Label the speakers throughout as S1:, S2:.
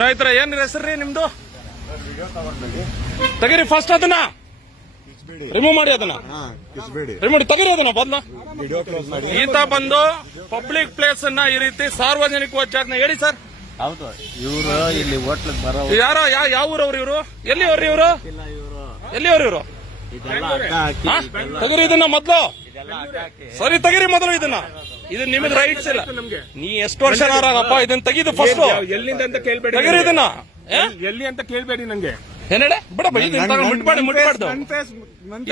S1: ಸ್ನೇಹಿತರ ಏನ್ ಹೆಸರ್ರಿ ನಿಮ್ದು? ತೆಗೀರಿ ಫಸ್ಟ್ ಅದನ್ನ. ರಿಮೂವ್ ಮಾಡಿ ಅದನ್ನ. ರಿಮೂವ್ ತೆಗೀರಿ ಅದನ್ನ ಬದ್ಲ
S2: ಮಾಡಿ
S1: ಈತ ಬಂದು ಪಬ್ಲಿಕ್ ಪ್ಲೇಸ್ ಅನ್ನ ಈ ರೀತಿ ಸಾರ್ವಜನಿಕ ಜಾಗನ ಹೇಳಿ ಸರ್.
S3: ಹೌದು ಇವರು ಇಲ್ಲಿ ಬರೋ
S1: ಯಾರೋ ಯಾವ ಯಾವ ಊರವ್ರು ಇವರು? ಎಲ್ಲಿ ಅವ್ರಿ ಇವರು. ಎಲ್ಲಿ ಅವ್ರು ಇವರು ತೆಗೀರಿ ಇದನ್ನ ಮೊದ್ಲು. ಸರಿ ತೆಗೀರಿ ಮೊದಲು ಇದನ್ನ. ಇದು ನಿಮಗೆ ರೈಟ್ಸ್ ಇಲ್ಲ. ನೀ ಎಷ್ಟು ವರ್ಷ ನಾರಾಗಪ್ಪ ಇದನ್ನ ತೆಗಿದು ಫಸ್ಟ್
S4: ಎಲ್ಲಿಂದ ಅಂತ ಕೇಳ್ಬೇಡಿ
S1: ತೆಗೀರಿ ಇದನ್ನ. ಏ?
S4: ಎಲ್ಲಿ ಅಂತ ಕೇಳ್ಬೇಡಿ ನಂಗೆ.
S1: ಏನ್ ಹೇಳಿ ಬಿಡ ಮುಟ್ಬಾರ್ದು ಮುಟ್ಬಾರ್ದು.
S4: ನನ್ face-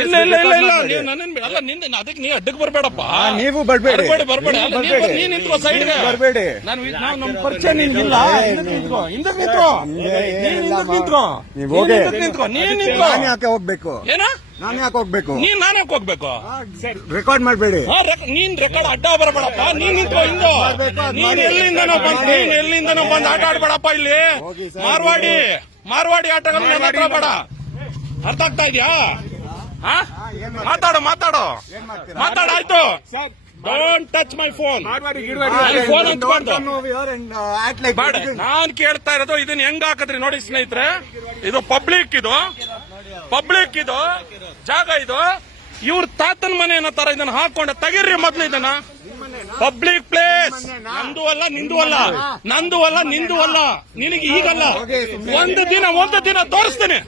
S1: ಇಲ್ಲ ಇಲ್ಲ ಇಲ್ಲ ಇಲ್ಲ
S4: record
S1: ನೀವು ನನ್ನನ್ ಅಲ್ಲ ನಿಂದ ಅದಕ್ಕೆ ನೀ ಅಡ್ಡಕ್ಕೆ ಬರ್ಬೇಡಪ್ಪ.
S2: ನೀವು ಬರ್ಬೇಡಿ.
S1: ಬರ್ಬೇಡ ಬರ್ಬೇಡಿ ಅಲ್ಲ, ನೀ ಬರ್- ನೀ ನಿಂತ್ಕೋ ಸೈಡ್ಗೆ
S2: ಬರ್ಬೇಡಿ.
S1: ನಾನು ಇದ್- ನಾವು ನಮ್ಮ ಪರಿಚಯ ನಿನ್ಗಿಲ್ಲ ಹಿಂದಕ್ಕೆ ನಿಂತ್ಕೋ ಹಿಂದಕ್ಕೆ ನಿಂತ್ಕೋ.
S2: ನಿಮ್ಗೆ
S1: ನೀನ್
S2: ಏನಿಲ್ಲ
S1: ಹಿಂದಕ್ಕೆ
S2: ಮಾ-
S1: ನಿಂತ್ಕೋ.
S2: ನೀವ್
S1: ನೀನ್
S2: ಹೋಗಿ.
S1: ಹಿಂದಕ್ಕೆ ನಿಂತ್ಕೋ. ನೀನ್ ನಿಂತ್ಕೋ.
S2: ನಾನು ಯಾಕೆ ಹೋಗ್ಬೇಕು?
S1: ಏನ?
S2: ನಾನು ಯಾಕೆ ಹೋಗ್ಬೇಕು?
S1: ನೀನ್ ನಾನು ಯಾಕೆ ಹೋಗ್ಬೇಕು?
S2: ರೆಕಾರ್ಡ್ ಮಾಡಬೇಡಿ.
S1: ಹಾ, ರೆಕ್- ನೀನ್ ರೆಕಾರ್ಡ್ ಅಡ್ಡ ಬರಬೇಡಪ್ಪ. ನೀನ್ ನಿಂತ್ಕೋ ಹಿಂದೆ
S2: ಮಾಡ್ಬೇಕು, ಅದ್
S1: ನೀನ್
S2: ಮಾಡಿ.
S1: ಎಲ್ಲಿಂದನೋ ಬಂದ್ ನೀನ್ ಎಲ್ಲಿಂದನೋ ಬಂದ್ ಆಟ ಆಡ್ಬೇಡಪ್ಪ ಇಲ್ಲಿ.
S2: ಹೋಗಿ ಸರ್,
S1: ಮಾರ್ವಾಡಿ ಮಾರ್ವಾಡಿ ಆಟಗಳು ನನ್ನ ಹತ್ರ ಬೇಡ. ಅರ್ಥ ಆಗ್ತಾ ಇದ್ಯಾ? ಹಾ? ಮಾತಾಡು ಮಾತಾಡು.
S2: ಏನ್ ಮಾಡ್ತೀರಾ?
S1: ಮಾತಾಡ ಆಯ್ತು. ಡೋಂಟ್ ಟಚ್ ಮೈ ಫೋನ್
S4: ಮಾಡ್ಬೇಡಿ ಗಿಡಬೇಡಿ
S1: phone ಹಚ್ಬಾರ್ದು. ಬೇಡ. ನಾನ್ ಕೇಳ್ತಾ ಇರೋದು ಇದನ್ನ ಹೆಂಗ್ ಹಾಕದ್ರಿ ನೋಡಿ ಸ್ನೇಹಿತರೆ. ಇದು ಪಬ್ಲಿಕ್ ಇದು. ಪಬ್ಲಿಕ್ ಇದು? ಜಾಗ ಇದು? ಇವ್ರ ತಾತನ ಮನೆ ಏನೋ ತರ ಇದನ್ನ ಹಾಕೊಂಡ. ತಗಿರ್ರಿ ಮೊದ್ಲು ಇದನ್ನ. ಪಬ್ಲಿಕ್ ಪ್ಲೇಸ್ ನಂದು ಅಲ್ಲ, ನಿಂದು ಅಲ್ಲ. ನಂದು ಅಲ್ಲ, ನಿಂದು ಅಲ್ಲ. ನಿನಗೆ ಈಗಲ್ಲ. ಒಂದು ದಿನ ಒಂದು ದಿನ ತೋರಿಸ್ತೀನಿ.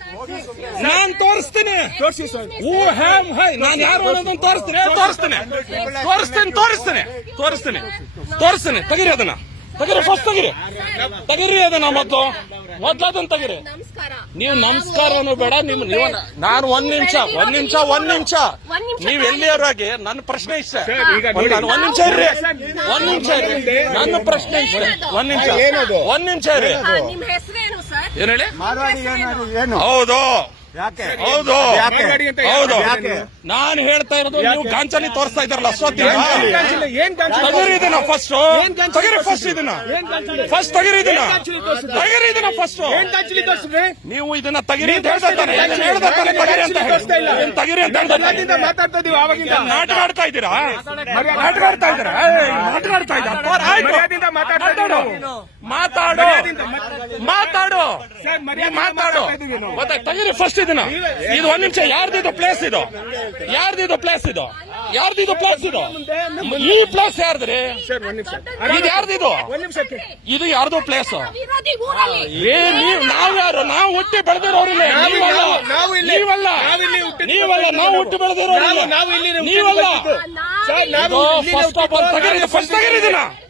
S1: ನಾನ್ ತೋರಿಸ್ತೀನಿ.
S4: ತೋರಿಸಿ ಹ್ಯಾಮ್
S1: ಹೂ ನಾನು ಯಾರು ಅನ್ನೋದನ್ನ ತೋರಿಸ್ತೀನಿ. ತೋರಿಸ್ತೀನಿ. ತೋರಿಸ್ತೀನಿ ತೋರಿಸ್ತೀನಿ. ತೋರಿಸ್ತೀನಿ. ತೋರಿಸ್ತೀನಿ. ತೆಗಿರಿ ಅದನ್ನ. ತೆಗಿರಿ ಫಸ್ಟ್ ತೆಗಿರಿ. ತೆಗಿರಿ ಅದನ್ನ ಮೊದ್ಲು. ಮೊದ್ಲು ಅದನ್ನ ತೆಗಿರಿ
S5: ನಮಸ್ಕಾರ.
S1: ನೀವು ನಮಸ್ಕಾರನು ಬೇಡ ನಿಮ್ ನೀವು ನಾನು ಒಂದ್ ನಿಮಿಷ ಒಂದ್ ನಿಮಿಷ ಒಂದ್ ನಿಮಿಷ. ನೀವ್ ಎಲ್ಲಿಯವರಾಗಿ ನನ್ನ ಪ್ರಶ್ನೆ ಇಷ್ಟ. ನಾನು ಒಂದ್ ನಿಮಿಷ ಇರ್ರಿ. ಒಂದ್ ನಿಮಿಷ ಇರ್ರಿ. ನನ್ನ ಪ್ರಶ್ನೆ ಇಷ್ಟ. ಒಂದ್ ನಿಮಿಷ? ಒಂದ್ ನಿಮಿಷ ಇರ್ರಿ. ಏನ್ ಹೇಳಿ? ಹೌದು. ಹೌದು
S2: ಯಾಕೆ?
S1: ಹೌದು
S2: ಯಾಕೆ?
S1: ನಾನು ಹೇಳ್ತಾ ಇರೋದು ನೀವು ಗಾಂಚಲಿ ತೋರಿಸ್ತಾ ಇದ್ದಾರಲ್ಲ ತಗಿರಿ ಇದನ್ನ ಫಸ್ಟ್ ತಗಿರಿ ಫಸ್ಟ್ ಇದನ್ನ ಫಸ್ಟ್ ತಗಿರಿ ಇದನ್ನ ತಗಿರಿ ಇದನ್ನ ಫಸ್ಟ್ ನೀವು ಇದನ್ನ ತಗಿರಿ ಅಂತ ಹೇಳ್ತಾ ಇದ್ದಾರೆ ತಗರಿ ಅಂತ
S4: ತಗರಿ ಇಲ್ಲ.
S1: ಇದನ್ನ ತಗಿರಿ ಅಂತ.
S4: ಮಾತಾಡ್ತಾ ಇದೀವಿ ಆವಾಗಿಂದ
S1: ನಾಟಕ ಆಡ್ತಾ ಇದ್ದೀರಾ ನಾಟಕ ಆಡ್ತಾ ಇದ್ದೀರಾ ನಾಟಕ ಆಡ್ತಾ ಇದ್ದೀರಾ ಆಯ್ತು.
S4: ಮಾತಾಡ್ತಾ
S1: ಮಾತಾಡು. ಮಾತಾಡು. ಮಾತಾಡು. ತೆಗೀರಿ ಫಸ್ಟ್ ಇದನ್ನ. ಇದು ಒಂದ್ ನಿಮಿಷ ಯಾರ್ದಿದು ಪ್ಲೇಸ್ ಇದು? ಯಾರ್ದಿದು ಪ್ಲೇಸ್ ಇದು? ಯಾರ್ದಿದು ಪ್ಲೇಸ್ ಇದು? ಈ ಪ್ಲೇಸ್ ಯಾರ್ದ್ರಿ?
S4: ಸರ್ ಒಂದ್ ನಿಮಿಷ.
S1: ಇದು ಯಾರ್ದಿದು?
S4: ಒಂದ್ ನಿಮಿಷಕ್ಕೆ.
S1: ಇದು ಯಾರ್ದು ಪ್ಲೇಸ್ ಏ ನೀವ್ ನಾವ್ ಯಾರು? ನಾವು ಹುಟ್ಟಿ ಬೆಳೆದಿರೋರಿಲ್ಲ
S4: ನಾವು-
S1: ನೀವಲ್ಲ
S4: ನಾವು- ನಾವು
S1: ನೀವಲ್ಲ
S4: ನಾವು
S1: ನೀವಲ್ಲ ನಾವು ಹುಟ್ಟಿ ಬೆಳೆದಿರೋರಿಲ್ಲ
S4: ನಾವು- ನಾವು ಇಲ್ಲಿ
S1: ನೀವಲ್ಲ. ಫಸ್ಟ್ ಆಫ್ ಆಲ್ ತಗರಿ ಫಸ್ಟ್ ತಗರಿದಿನ
S4: ಅರ್ಥ ಆಯ್ತಾ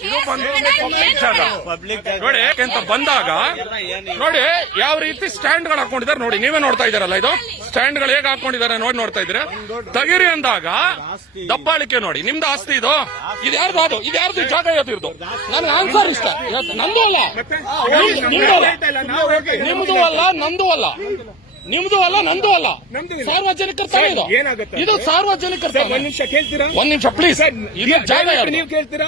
S1: ಇದು ಬಂದು ಪಬ್ಲಿಕ್ ಜಾಗ. ನೋಡಿ ಯಾಕೆಂತ ಬಂದಾಗ ನೋಡಿ ಯಾವ ರೀತಿ ಸ್ಟ್ಯಾಂಡ್ಗಳು ಹಾಕೊಂಡಿದ್ದಾರೆ ನೋಡಿ ನೀವೇ ನೋಡ್ತಾ ಇದಾರಲ್ಲ ಇದು? ಸ್ಟ್ಯಾಂಡ್ಗಳು ಹೇಗೆ ಹಾಕೊಂಡಿದ್ದಾರೆ ನೋಡಿ ನೋಡ್ತಾ ಇದ್ರೆ ತಗಿರಿ ಅಂದಾಗ ದಬ್ಬಾಳಿಕೆ ನೋಡಿ ನಿಮ್ದು ಆಸ್ತಿ ಇದು? ಇದು ಯಾರ್ದು ಅದು? ಇದು ಯಾರ್ದು? ಜಾಗ ಯಾವ್ದು ನನ್ಗೆ ಆನ್ಸರ್ ಇಷ್ಟ. ನಂದು ಅಲ್ಲ. ನಿಮ್- ನಿಮ್ದು ಅಲ್ಲ.
S4: ನಾವು
S1: ನಿಮ್ದು ಅಲ್ಲ ನಂದು ಅಲ್ಲ. ನಿಮ್ದು ಅಲ್ಲ ನಂದು ಅಲ್ಲ. ಸಾರ್ವಜನಿಕರ ಇದು. ಸಾರ್ವಜನಿಕರ
S4: ಒಂದ್ ನಿಮಿಷ ಕೇಳ್ತೀರಾ?
S1: ಒಂದ್ ನಿಮಿಷ ಪ್ಲೀಸ್ ಜಾಗ?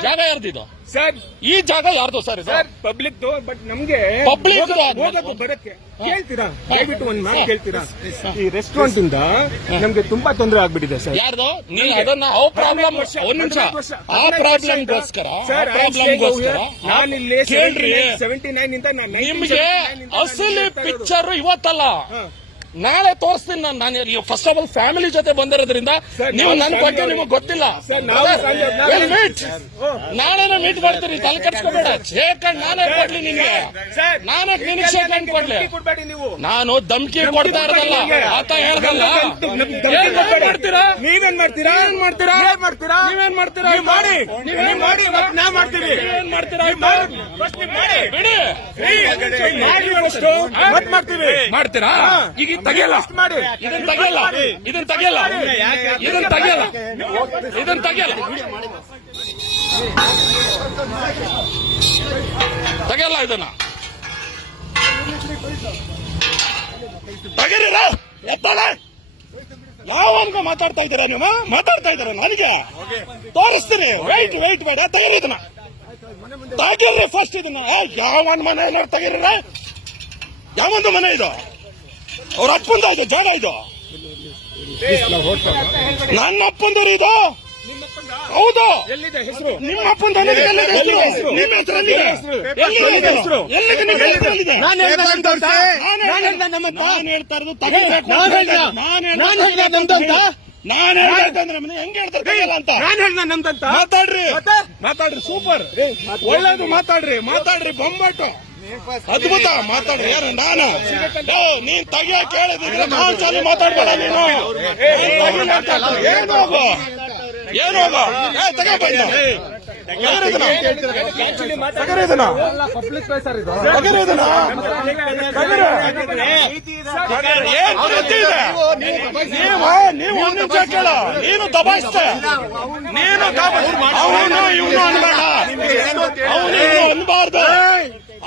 S1: ಜಾಗ ಯಾರ್ದು ಇದು?
S4: ಸರ್
S1: ಈ ಜಾಗ ಯಾರ್ದು ಸರ್ ಇದು?
S4: ಸರ್ ಪಬ್ಲಿಕ್ ಬಟ್ ನಮ್ಗೆ
S1: ಪಬ್ಲಿಕ್ ದು
S4: ಹೋಗಕ್ಕೆ-
S1: ಆದ್ಮೇಲೆ-
S4: ಹೋಗಕ್ಕೆ ಬರಕ್ಕೆ. ಕೇಳ್ತೀರಾ? ದಯವಿಟ್ಟು ಒಂದ್ ಮಾತು ಕೇಳ್ತೀರಾ? ಈ ರೆಸ್ಟೋರೆಂಟ್ ಇಂದ ನಮ್ಗೆ ತುಂಬಾ ತೊಂದರೆ ಆಗ್ಬಿಟ್ಟಿದೆ ಸರ್.
S1: ಯಾರ್ದು? ನೀವು ಅದನ್ನ ಆ ಪ್ರಾಬ್ಲಮ್ ಒಂದ್ ನಿಮಿಷ. ಆ ಪ್ರಾಬ್ಲಮ್ಗೋಸ್ಕರ ಆ
S4: ಸರ್
S1: ಪ್ರಾಬ್ಲಮ್ಗೋಸ್ಕರ
S4: ನಾನು ಇಲ್ಲಿ
S1: ಕೇಳ್ರಿ.
S4: ಸೆವೆಂಟಿ ನೈನ್ ಇಂದ ನಾನು
S1: ನಿಮ್ಗೆ ಅಸಲಿ ಪಿಕ್ಚರ್ ಇವತ್ತಲ್ಲ. ನಾಳೆ ತೋರಿಸ್ತೀನಿ ನಾನು. ನಾನು ಫಸ್ಟ್ ಆಫ್ ಆಲ್ ಫ್ಯಾಮಿಲಿ ಜೊತೆ ಬಂದಿರೋದ್ರಿಂದ ನೀವು ನನ್ನ ಬಗ್ಗೆ ನಿಮಗೆ ಗೊತ್ತಿಲ್ಲ. ಮೀಟ್ ನಾಳೆನೇ ಮೀಟ್ ಮಾಡ್ತೀರಿ ತಲೆ ಕೆಡ್ಸ್ಕೊಬೇಡ. ಶೇಕ್ ಹ್ಯಾಂಡ್ ನಾನೇ ಕೊಡ್ಲಿ ನಿಮಗೆ.
S4: ಸರ್
S1: ನಾನೇ ನಿನಗೆ ಶೇಕ್ ಹ್ಯಾಂಡ್ ಕೊಡ್ಲಿ. ನಾನು ಧಮ್ಕಿ ಕೊಡ್ತಾ ಇರೋದಲ್ಲ ಆತ ಹೇಳ್ದಲ್ಲ. ಏನ್ ಮಾಡ್ತೀರಾ?
S4: ನೀವೇನ್ ಮಾಡ್ತೀರಾ?
S1: ಏನ್ ಮಾಡ್ತೀರಾ?
S4: ಏನ್ ಮಾಡ್ತೀರಾ?
S1: ನೀವೇನ್ ಮಾಡ್ತೀರಾ?
S4: ಮಾಡಿ.
S1: ನೀವೇನ್
S4: ನೀವ್ ಮಾಡಿ. ನಾ ಮಾಡ್ತೀವಿ.
S1: ನೀವೇನ್ ಮಾಡ್ತೀರಾ? ಬಿಡಿ.
S4: ಮಾಡ್ತೀವಿ.
S1: ಮಾಡ್ತೀರಾ? ಈಗ ತೆಗಿಯಲ್ಲ. ಇದನ್ನ ತೆಗೆಯಲ್ಲ. ಇದನ್ನ ತೆಗೆಯಲ್ಲ. ಇದನ್ನ ತೆಗೆಯಲ್ಲ. ಇದನ್ನ ತೆಗೆಯಲ್ಲ. ತೆಗೆಯಲ್ಲ ಇದನ್ನ. ತೆಗೀರಿರ ಎತ್ತಾಳೆ ಯಾವನ್ಗ ಮಾತಾಡ್ತಾ ಇದ್ದೀರಾ ನೀವು ಮಾತಾಡ್ತಾ ಇದ್ದೀರಾ ನನಗೆ? ತೋರಿಸ್ತೀನಿ. ವೈಟ್ ವೈಟ್ ಬೇಡ ತೆಗೀರಿ ಇದನ್ನ. ತೆಗೀರಿ ಫಸ್ಟ್ ಇದನ್ನ. ಯಾವನ್ ಮನೆ ಯಾವ ಯಾವೊಂದು ಮನೆ ಇದು? ಅವ್ರ ಅಪ್ಪಂದ ಇದು ಜಾಗ ಇದು ನನ್ನ ಅಪ್ಪಂದರ ಇದು ಹೌದು ನಿಮ್ಮ ಅಪ್ಪಂದ? ನಿಮ್ಮ ಹೆಸರು?
S2: ನಾನು
S1: ಹೇಳ್ತಾ ಇರೋದು ತೆಗಿಬೇಕು ಅಂತ
S2: ನಾನು
S1: ಹೆಂಗ್ ಹೇಳ್ತಾರೆ ಅಂತ
S4: ನಾನು ಹೇಳ್ದ ನಮ್ದಂತ
S1: ಮಾತಾಡ್ರಿ? ಮಾತಾಡ್ರಿ ಸೂಪರ್ ಒಳ್ಳೇದು ಮಾತಾಡ್ರಿ ಮಾತಾಡ್ರಿ ಬೊಂಬಾಟು ಅದ್ಭುತ ಮಾತಾಡ್ರಿ ಯಾರು? ನಾನು? ನೀನ್ ತೆಗಿಯ ಕೇಳಿದ್ರೆ ನಾನ್ ಚಾಲು ಮಾತಾಡ್ಬೇಡ ನೀನು. ಏನ್ ಹೋಗು? ಏನ್? ನೀವು ನೀನು ದಬಾಯಿಸ್ತೆ ನೀನು ಅವನು ಇವನು ಅನ್ಬೇಡ. ಅವನು ಅನ್ಬಾರ್ದು.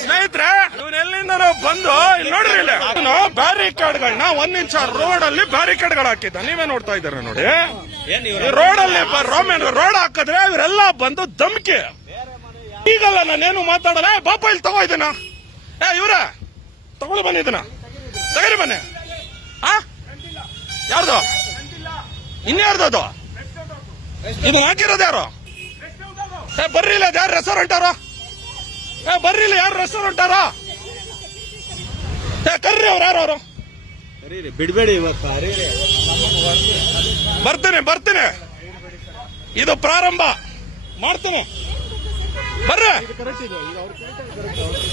S1: ಸ್ನೇಹಿತರೆ ಇವನ್ನೆಲ್ಲಿಂದ ನಾವು ಬಂದು ಇಲ್ಲಿ ನೋಡ್ರಿ ಇಲ್ಲ ಅವನು ಬ್ಯಾರಿಕೇಡ್ಗಳನ್ನ ಒಂದ್ ಇಂಚ ರೋಡ್ ಅಲ್ಲಿ ಬ್ಯಾರಿಕೇಡ್ಗಳು ಹಾಕಿದ್ದ. ನೀವೇ ನೋಡ್ತಾ ಇದ್ದೀರಾ ನೋಡಿ? ರೋಡ್ ಅಲ್ಲಿ ರೋಮನ್ ರೋಡ್ ಹಾಕಿದ್ರೆ ಇವರೆಲ್ಲ ಬಂದು ಧಮ್ಕಿ. ಈಗಲ್ಲ ನಾನೇನು ಮಾತಾಡಲ್ಲ ಬಾಪ ಇಲ್ಲಿ ತಗೋ ಇದನ್ನ. ಏ ಇವ್ರ ತಗೊಳ್ಳಿ ಬನ್ನಿ ಇದನ್ನ. ತಗರಿ ಬನ್ನಿ. ಆ? ಯಾರ್ದು? ಇನ್ಯಾರ್ದು ಅದು? ಇದು ಹಾಕಿರೋದು ಯಾರು? ಏ ಬರ್ರಿ ಇಲ್ಲ ಯಾರು ರೆಸ್ಟೋರೆಂಟ್ ಯಾರು ಏ ಬರ್ರಿ ಇಲ್ಲ ಯಾರು ರೆಸ್ಟೋರೆಂಟ್ ಅರ ಕರ್ರಿ ಅವ್ರು ಯಾರು ಅವರು?
S3: ಬಿಡ್ಬೇಡಿ ಬರ್ತೇನೆ ಬರ್ತೇನೆ
S1: ಬರ್ತೀನಿ ಬರ್ತೀನಿ. ಇದು ಪ್ರಾರಂಭ. ಮಾಡ್ತೇನೆ. ಬರ್ರಿ.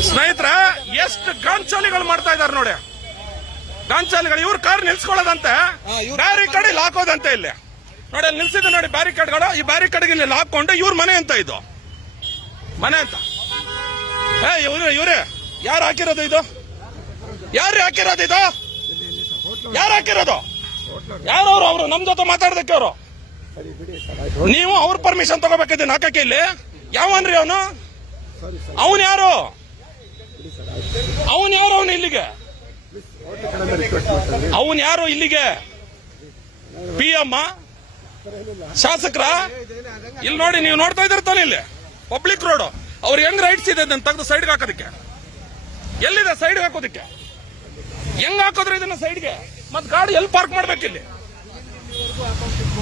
S1: ಸ್ನೇಹಿತರ ಎಷ್ಟು ಗಾಂಚಾಲಿಗಳು ಮಾಡ್ತಾ ಇದಾರೆ ನೋಡಿ. ಗಾಂಚಾಲಿಗಳು ಇವ್ರ ಕಾರ್ ನಿಲ್ಸ್ಕೊಳ್ಳೋದಂತೆ. ಬ್ಯಾರಿಕೇಡ್ ಇಲ್ಲಿ ಹಾಕೋದಂತೆ ಇಲ್ಲಿ. ನೋಡಿ ಅಲ್ಲಿ ನಿಲ್ಸಿದ್ದು ನೋಡಿ ಬ್ಯಾರಿಕೇಡ್ಗಳು. ಈ ಬ್ಯಾರಿಕೇಡ್ಗೆ ಇಲ್ಲಿ ಹಾಕೊಂಡು ಇವ್ರ ಮನೆ ಅಂತ ಇದು. ಮನೆ ಅಂತ. ಏ, ಇವ್ರೆ ಇವ್ರೆ, ಯಾರು ಹಾಕಿರೋದು ಇದು? ಯಾರು ಹಾಕಿರೋದು ಇದು? ಯಾರು ಹಾಕಿರೋದು? ಯಾರವ್ರು ಅವರು? ನಮ್ ಜೊತೆ ಮಾತಾಡದಕ್ಕೆ ಅವರು? ನೀವು ಅವ್ರ ಪರ್ಮಿಷನ್ ತಗೋಬೇಕಿದ್ದೀನಿ ಹಾಕಕ್ಕೆ ಇಲ್ಲಿ. ಯಾವನ್ರಿ ಅವನು? ಅವನ್ ಯಾರು? ಅವನ್ ಯಾರು ಅವನು ಇಲ್ಲಿಗೆ? ಅವನ್ ಯಾರು ಇಲ್ಲಿಗೆ? ಪಿ ಎಮ್ಮ ಶಾಸಕರ? ಇಲ್ಲಿ ನೋಡಿ, ನೀವು ನೋಡ್ತಾ ಇದ್ದೀರ ತಾನೆ ಇಲ್ಲಿ? ಪಬ್ಲಿಕ್ ರೋಡ್ ಅವ್ರು ಹೆಂಗ್ ರೈಟ್ಸ್ ಇದೆ ಅದನ್ನ ತೆಗೆದು ಸೈಡ್ಗೆ ಹಾಕೋದಕ್ಕೆ? ಎಲ್ಲಿದೆ ಸೈಡ್ಗೆ ಹಾಕೋದಕ್ಕೆ? ಹೆಂಗ್ ಹಾಕೋದ್ರೆ ಇದನ್ನ ಸೈಡ್ಗೆ ಮತ್ ಗಾಡಿ ಎಲ್ಲಿ ಪಾರ್ಕ್ ಮಾಡ್ಬೇಕಿಲ್ಲಿ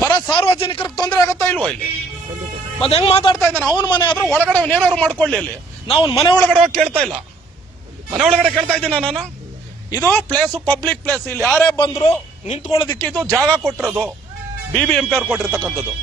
S1: ಬರ ಸಾರ್ವಜನಿಕರಿಗೆ ತೊಂದರೆ ಆಗತ್ತಾ ಇಲ್ವೋ ಇಲ್ಲಿ? ಮತ್ತೆ ಹೆಂಗ್ ಮಾತಾಡ್ತಾ ಇದ್ದಾನೆ? ಅವನ ಮನೆ ಆದ್ರೂ ಒಳಗಡೆ ಏನಾದ್ರು ಮಾಡ್ಕೊಳ್ಳಿ ಅಲ್ಲಿ. ನಾವು ಮನೆ ಒಳಗಡೆ ಹೋಗಿ ಕೇಳ್ತಾ ಇಲ್ಲ. ಮನೆ ಒಳಗಡೆ ಕೇಳ್ತಾ ಇದ್ದೀನಿ ನಾನು? ಇದು ಪ್ಲೇಸ್ ಪಬ್ಲಿಕ್ ಪ್ಲೇಸ್ ಇಲ್ಲಿ ಯಾರೇ ಬಂದ್ರು ನಿಂತ್ಕೊಳ್ಳೋದಿಕ್ಕೆ ಇದು ಜಾಗ ಕೊಟ್ಟಿರೋದು. ಬಿ ಬಿ ಎಂ ಅವ್ರು ಕೊಟ್ಟಿರ್ತಕ್ಕಂಥದ್ದು.